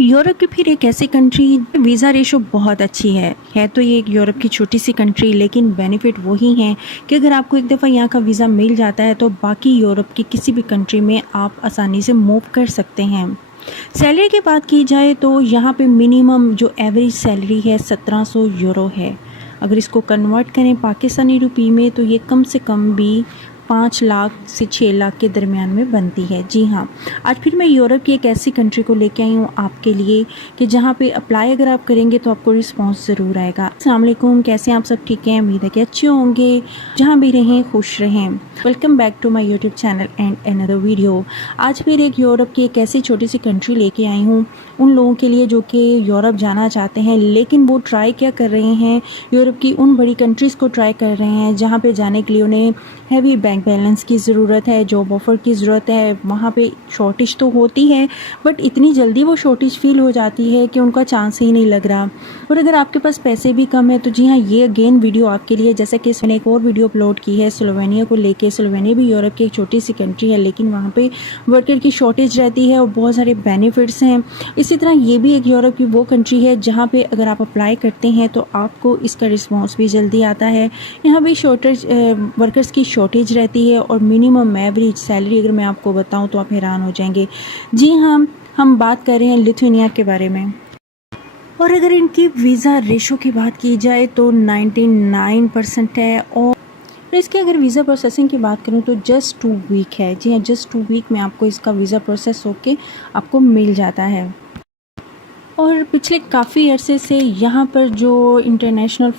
Europe की फिर एक ऐसी कंट्री वीज़ा रेशो बहुत अच्छी है तो ये एक यूरोप की छोटी सी कंट्री, लेकिन बेनिफिट वही हैं कि अगर आपको एक दफ़ा यहाँ का वीज़ा मिल जाता है तो बाकी यूरोप की किसी भी कंट्री में आप आसानी से मूव कर सकते हैं। सैलरी की बात की जाए तो यहाँ पे मिनिमम जो एवरेज सैलरी है 1700 यूरो है। अगर इसको कन्वर्ट करें पाकिस्तानी रुपये में तो ये कम से कम भी 5 लाख से 6 लाख के दरमियान में बनती है। जी हाँ, आज फिर मैं यूरोप की एक ऐसी कंट्री को लेके आई हूँ आपके लिए कि जहाँ पे अप्लाई अगर आप करेंगे तो आपको रिस्पांस ज़रूर आएगा। अस्सलाम वालेकुम, कैसे हैं आप सब? ठीक हैं, उम्मीद है कि अच्छे होंगे। जहाँ भी रहें खुश रहें। Welcome back to my YouTube channel and another video. आज फिर एक यूरोप की एक ऐसी छोटी सी कंट्री लेके आई हूँ उन लोगों के लिए जो कि यूरोप जाना चाहते हैं, लेकिन वो ट्राई क्या कर रहे हैं, यूरोप की उन बड़ी कंट्रीज़ को ट्राई कर रहे हैं जहाँ पे जाने के लिए उन्हें हैवी बैंक बैलेंस की ज़रूरत है, जॉब ऑफ़र की ज़रूरत है। वहाँ पे शॉर्टेज तो होती है बट इतनी जल्दी वो शॉर्टेज फ़ील हो जाती है कि उनका चांस ही नहीं लग रहा। और अगर आपके पास पैसे भी कम है तो जी हाँ, ये अगेन वीडियो आपके लिए। जैसा कि मैंने एक और वीडियो अपलोड की है स्लोवेनिया को लेके। स्लोवेनिया भी यूरोप की एक छोटी सी कंट्री है, लेकिन वहाँ पे वर्कर की शॉर्टेज रहती है और बहुत सारे बेनिफिट्स हैं। इसी तरह ये भी एक यूरोप की वो कंट्री है जहाँ पे अगर आप अप्लाई करते हैं तो आपको इसका रिस्पॉन्स भी जल्दी आता है। यहाँ भी शॉर्टेज वर्कर्स की शॉर्टेज रहती है और मिनिमम एवरेज सैलरी अगर मैं आपको बताऊँ तो आप हैरान हो जाएंगे। जी हाँ, हम बात कर रहे हैं लिथुआनिया के बारे में। और अगर इनकी वीज़ा रेशो की बात की जाए तो 99% है। और इसके अगर वीज़ा प्रोसेसिंग की बात करूं तो जस्ट 2 वीक है। जी हाँ, जस्ट 2 वीक में आपको इसका वीज़ा प्रोसेस होके आपको मिल जाता है। और पिछले काफ़ी अरसे से यहाँ पर जो इंटरनेशनल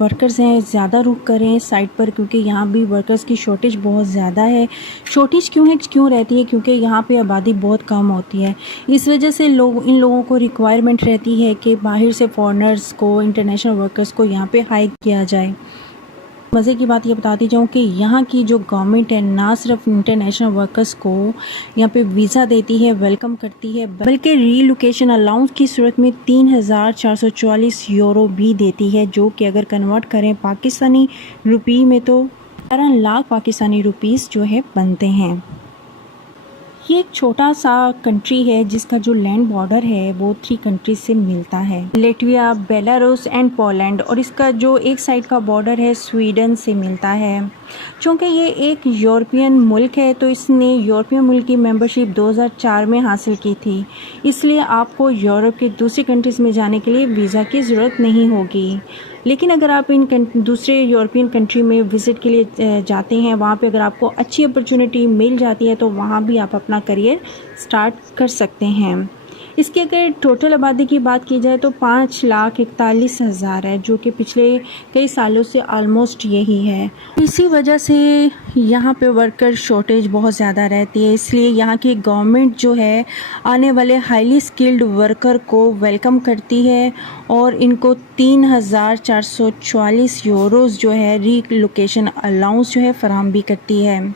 वर्कर्स हैं ज़्यादा रुक कर रहे हैं साइट पर, क्योंकि यहाँ भी वर्कर्स की शॉर्टेज बहुत ज़्यादा है। शॉर्टेज क्यों रहती है? क्योंकि यहाँ पे आबादी बहुत कम होती है। इस वजह से इन लोगों को रिक्वायरमेंट रहती है कि बाहर से फॉरेनर्स को, इंटरनेशनल वर्कर्स को यहाँ पे हायर किया जाए। मज़े की बात ये बताती जाऊँ कि यहाँ की जो गवर्नमेंट है ना सिर्फ इंटरनेशनल वर्कर्स को यहाँ पे वीज़ा देती है, वेलकम करती है, बल्कि रीलोकेशन अलाउंस की सूरत में 3444 यूरो भी देती है, जो कि अगर कन्वर्ट करें पाकिस्तानी रुपये में तो 11 लाख पाकिस्तानी रुपीस जो है बनते हैं। ये एक छोटा सा कंट्री है जिसका जो लैंड बॉर्डर है वो 3 कंट्रीज से मिलता है, लेटविया, बेलारूस एंड पोलैंड। और इसका जो एक साइड का बॉर्डर है स्वीडन से मिलता है। चूँकि ये एक यूरोपियन मुल्क है तो इसने यूरोपियन मुल्क की मेंबरशिप 2004 में हासिल की थी, इसलिए आपको यूरोप की दूसरी कंट्रीज़ में जाने के लिए वीज़ा की ज़रूरत नहीं होगी। लेकिन अगर आप इन दूसरे यूरोपियन कंट्री में विज़िट के लिए जाते हैं, वहाँ पे अगर आपको अच्छी अपॉर्चुनिटी मिल जाती है तो वहाँ भी आप अपना करियर स्टार्ट कर सकते हैं। इसकी अगर टोटल आबादी की बात की जाए तो 5,41,000 है, जो कि पिछले कई सालों से ऑलमोस्ट यही है। इसी वजह से यहाँ पे वर्कर शॉर्टेज बहुत ज़्यादा रहती है, इसलिए यहाँ की गवर्नमेंट जो है आने वाले हाईली स्किल्ड वर्कर को वेलकम करती है और इनको 3,444 यूरोज़ जो है रीलोकेशन अलाउंस जो है फराहम भी करती है।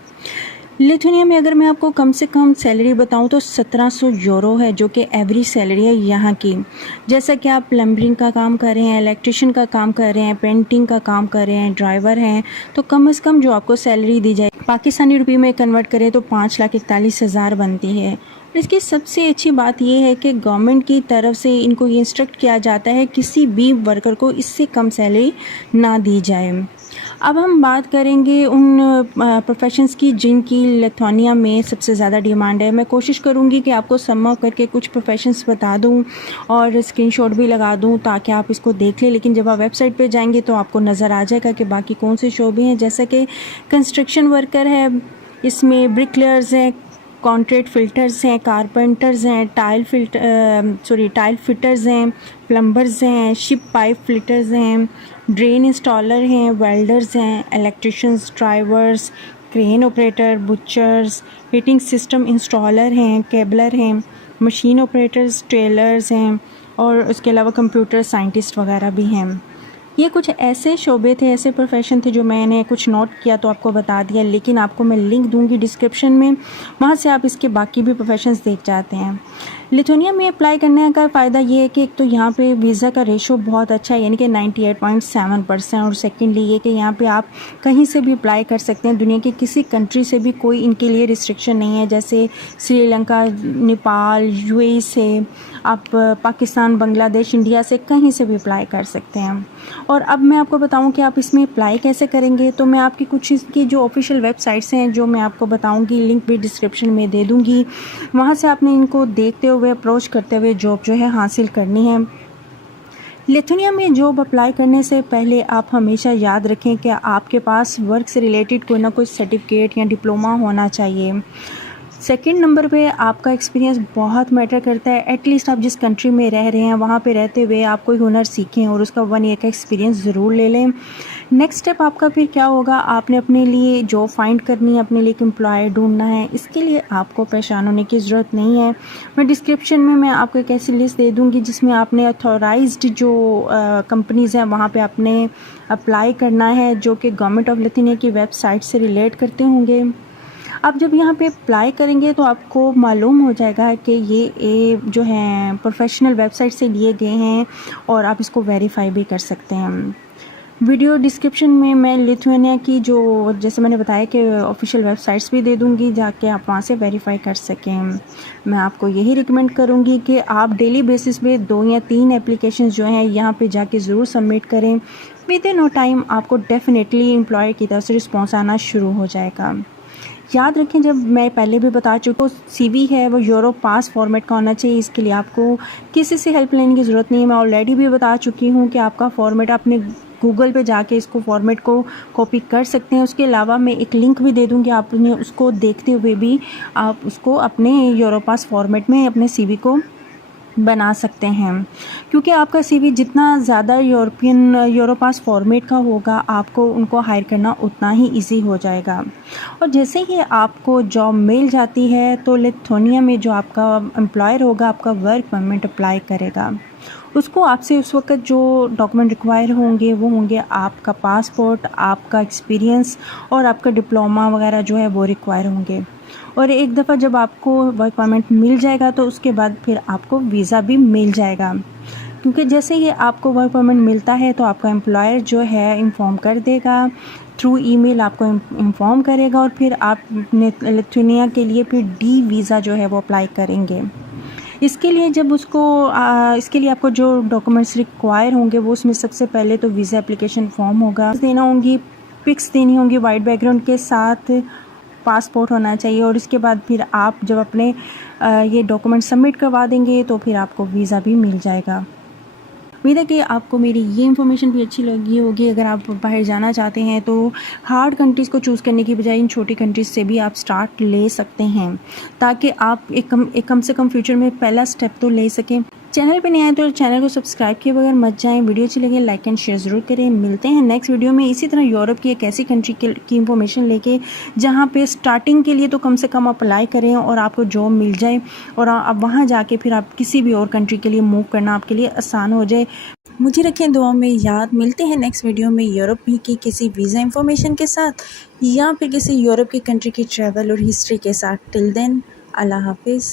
लिथुआनिया में अगर मैं आपको कम से कम सैलरी बताऊं तो 1700 यूरो है, जो कि एवरेज सैलरी है यहाँ की। जैसा कि आप प्लम्बरिंग का काम कर रहे हैं, इलेक्ट्रिशियन का काम कर रहे हैं, पेंटिंग का काम कर रहे हैं, ड्राइवर हैं, तो कम से कम जो आपको सैलरी दी जाए पाकिस्तानी रुपये में कन्वर्ट करें तो 5,41,000 बनती है। और इसकी सबसे अच्छी बात यह है कि गवर्नमेंट की तरफ से इनको ये इंस्ट्रक्ट किया जाता है किसी भी वर्कर को इससे कम सैलरी ना दी जाए। अब हम बात करेंगे उन प्रोफेशंस की जिनकी लिथुआनिया में सबसे ज़्यादा डिमांड है। मैं कोशिश करूंगी कि आपको सम अप करके कुछ प्रोफेशंस बता दूं और स्क्रीनशॉट भी लगा दूं ताकि आप इसको देख लें, लेकिन जब आप वेबसाइट पे जाएंगे तो आपको नज़र आ जाएगा कि बाकी कौन से शोबे हैं। जैसा कि कंस्ट्रक्शन वर्कर है, इसमें ब्रिकलेयर्स हैं, कॉन्क्रीट फिल्टर्स हैं, कारपेंटर्स हैं, टाइल फिटर्स हैं, प्लम्बर्स हैं, शिप पाइप फिटर्स हैं, ड्रेन इंस्टॉलर हैं, वेल्डर्स हैं, electricians, drivers, crane operator, butchers, heating system installer हैं, केबलर हैं, मशीन ऑपरेटर्स, टेलर्स हैं और उसके अलावा कंप्यूटर साइंटिस्ट वगैरह भी हैं। ये कुछ ऐसे शोबे थे, ऐसे प्रोफेशन थे जो मैंने कुछ नोट किया तो आपको बता दिया, लेकिन आपको मैं लिंक दूंगी डिस्क्रिप्शन में, वहाँ से आप इसके बाकी भी प्रोफेशंस देख जाते हैं। लिथुआनिया में अप्लाई करने का फ़ायदा ये है कि एक तो यहाँ पे वीज़ा का रेशो बहुत अच्छा है, यानी कि 98.7%। और सेकेंडली ये कि यहाँ पे आप कहीं से भी अप्लाई कर सकते हैं, दुनिया के किसी कंट्री से भी कोई इनके लिए रिस्ट्रिक्शन नहीं है, जैसे श्रीलंका, नेपाल, यूएई से, आप पाकिस्तान, बांग्लादेश, इंडिया से कहीं से भी अप्लाई कर सकते हैं। और अब मैं आपको बताऊं कि आप इसमें अप्लाई कैसे करेंगे, तो मैं आपकी कुछ इसकी जो ऑफिशियल वेबसाइट्स हैं जो मैं आपको बताऊंगी, लिंक भी डिस्क्रिप्शन में दे दूंगी, वहां से आपने इनको देखते हुए अप्रोच करते हुए जॉब जो है हासिल करनी है। लिथुआनिया में जॉब अप्लाई करने से पहले आप हमेशा याद रखें कि आपके पास वर्क से रिलेटेड कोई ना कोई सर्टिफिकेट या डिप्लोमा होना चाहिए। सेकंड नंबर पे आपका एक्सपीरियंस बहुत मैटर करता है। एटलीस्ट आप जिस कंट्री में रह रहे हैं वहाँ पे रहते हुए आप कोई हुनर सीखें और उसका 1 ईयर का एक्सपीरियंस ज़रूर ले लें। नेक्स्ट स्टेप आपका फिर क्या होगा, आपने अपने लिए जॉब फाइंड करनी है, अपने लिए एक एम्प्लॉयर ढूंढना है। इसके लिए आपको परेशान होने की ज़रूरत नहीं है। मैं डिस्क्रिप्शन में मैं आपको एक ऐसी लिस्ट दे दूँगी जिसमें आपने अथॉराइज्ड जो कंपनीज़ हैं वहाँ पर आपने अप्लाई करना है, जो कि गवर्नमेंट ऑफ लिथुआनिया की वेबसाइट से रिलेट करते होंगे। आप जब यहाँ पे अप्लाई करेंगे तो आपको मालूम हो जाएगा कि ये जो हैं प्रोफेशनल वेबसाइट से लिए गए हैं और आप इसको वेरीफाई भी कर सकते हैं। वीडियो डिस्क्रिप्शन में मैं लिथुआनिया की जो जैसे मैंने बताया कि ऑफिशियल वेबसाइट्स भी दे दूँगी, जाके आप वहाँ से वेरीफाई कर सकें। मैं आपको यही रिकमेंड करूँगी कि आप डेली बेसिस पे 2 या 3 एप्लीकेशंस जो हैं यहाँ पे जाके ज़रूर सबमिट करें। विद इन नो टाइम आपको डेफिनेटली एम्प्लॉयर की तरफ से रिस्पॉन्स आना शुरू हो जाएगा। याद रखें, जब मैं पहले भी बता चुकी हूँ, सीवी है वो यूरोप पास फॉर्मेट का होना चाहिए। इसके लिए आपको किसी से हेल्प लेने की ज़रूरत नहीं है। मैं ऑलरेडी भी बता चुकी हूँ कि आपका फॉर्मेट अपने गूगल पे जाके इसको फॉर्मेट को कॉपी कर सकते हैं। उसके अलावा मैं एक लिंक भी दे दूँगी, आपने उसको देखते हुए भी आप उसको अपने यूरोप पास फॉर्मेट में अपने सीवी को बना सकते हैं। क्योंकि आपका सीवी जितना ज़्यादा यूरोपास फॉर्मेट का होगा, आपको उनको हायर करना उतना ही इजी हो जाएगा। और जैसे ही आपको जॉब मिल जाती है तो लिथुआनिया में जो आपका एम्प्लॉयर होगा आपका वर्क परमिट अप्लाई करेगा। उसको आपसे उस वक्त जो डॉक्यूमेंट रिक्वायर होंगे वो होंगे आपका पासपोर्ट, आपका एक्सपीरियंस और आपका डिप्लोमा वगैरह जो है वो रिक्वायर होंगे। और एक दफ़ा जब आपको वर्क परमिट मिल जाएगा तो उसके बाद फिर आपको वीज़ा भी मिल जाएगा। क्योंकि जैसे ही आपको वर्क परमिट मिलता है तो आपका एम्प्लॉयर जो है इन्फॉर्म कर देगा, थ्रू ईमेल आपको इन्फॉर्म करेगा और फिर आप लिथुआनिया के लिए फिर डी वीज़ा जो है वो अप्लाई करेंगे। इसके लिए इसके लिए आपको जो डॉक्यूमेंट्स रिक्वायर होंगे वो उसमें सबसे पहले तो वीज़ा एप्लीकेशन फॉर्म होगा देना होंगी, पिक्स देनी होंगी वाइट बैकग्राउंड के साथ, पासपोर्ट होना चाहिए। और इसके बाद फिर आप जब अपने ये डॉक्यूमेंट सबमिट करवा देंगे तो फिर आपको वीज़ा भी मिल जाएगा। उम्मीद है कि आपको मेरी ये इन्फॉर्मेशन भी अच्छी लगी होगी। अगर आप बाहर जाना चाहते हैं तो हार्ड कंट्रीज़ को चूज़ करने की बजाय इन छोटी कंट्रीज़ से भी आप स्टार्ट ले सकते हैं, ताकि आप एक कम से कम फ्यूचर में पहला स्टेप तो ले सकें। चैनल पे नहीं आए तो चैनल को सब्सक्राइब किए बगैर मत जाएं। वीडियो अच्छी लगे लाइक एंड शेयर ज़रूर करें। मिलते हैं नेक्स्ट वीडियो में इसी तरह यूरोप की एक ऐसी कंट्री की इन्फॉर्मेशन लेके जहाँ पे स्टार्टिंग के लिए तो कम से कम अप्लाई करें और आपको जॉब मिल जाए और आप वहाँ जाके फिर आप किसी भी और कंट्री के लिए मूव करना आपके लिए आसान हो जाए। मुझे रखें दुआ में याद। मिलते हैं नेक्स्ट वीडियो में यूरोप की किसी वीज़ा इन्फॉर्मेशन के साथ या फिर किसी यूरोप की कंट्री की ट्रैवल और हिस्ट्री के साथ। टिल देन, अल्लाह हाफिज़।